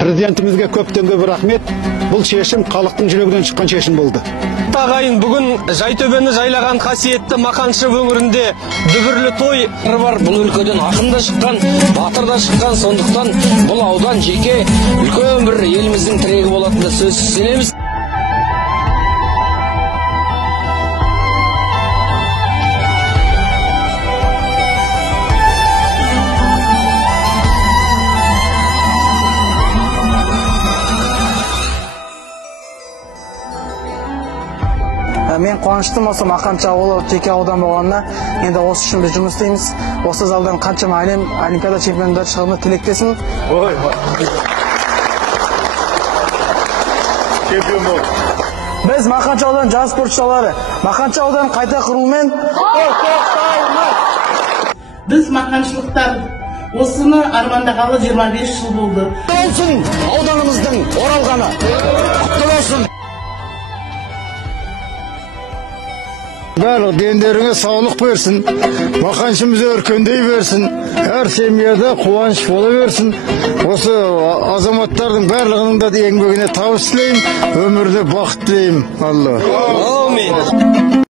Президентімізге көптен-көп рахмет. Бұл шешім халықтың жүрегінен шыққан шешім болды. Ағайын, бүгін Жайтөбені жайлаған қасиетті Мақаншы өңірінде дүбірлі той бар. Бұл өлкеден ақын да шыққан, батыр да шыққан, сондықтан бұл аудан жеке үлкен бір еліміздің тірегі болатынына сөзсіз сенеміз. Мен қуаныштымын осы Мақаншы ауылы жеке аудан болғанына. Енді осы үшін біз жұмыс істейміз. Осы залдан қаншама әлем олимпиада чемпиондары шығуына тілектесін. Чемпион бол. Біз Мақаншы аудан жас спортшылары Мақаншы аудан қайта құрумен Біз мақаншылықтар осыны армандағалы 25 жыл болды. Olsun ауданымыздың оралғаны. Құтты болсын. Барлық дендеріңе саулық берсін, Мақаншымыз өркендей берсін, әр семьяда қуаныш бола берсін. Осы азаматтардың барлығының да еңбегіне табыс тілеймін, өмірде бақыт тілеймін. Алла. Амин.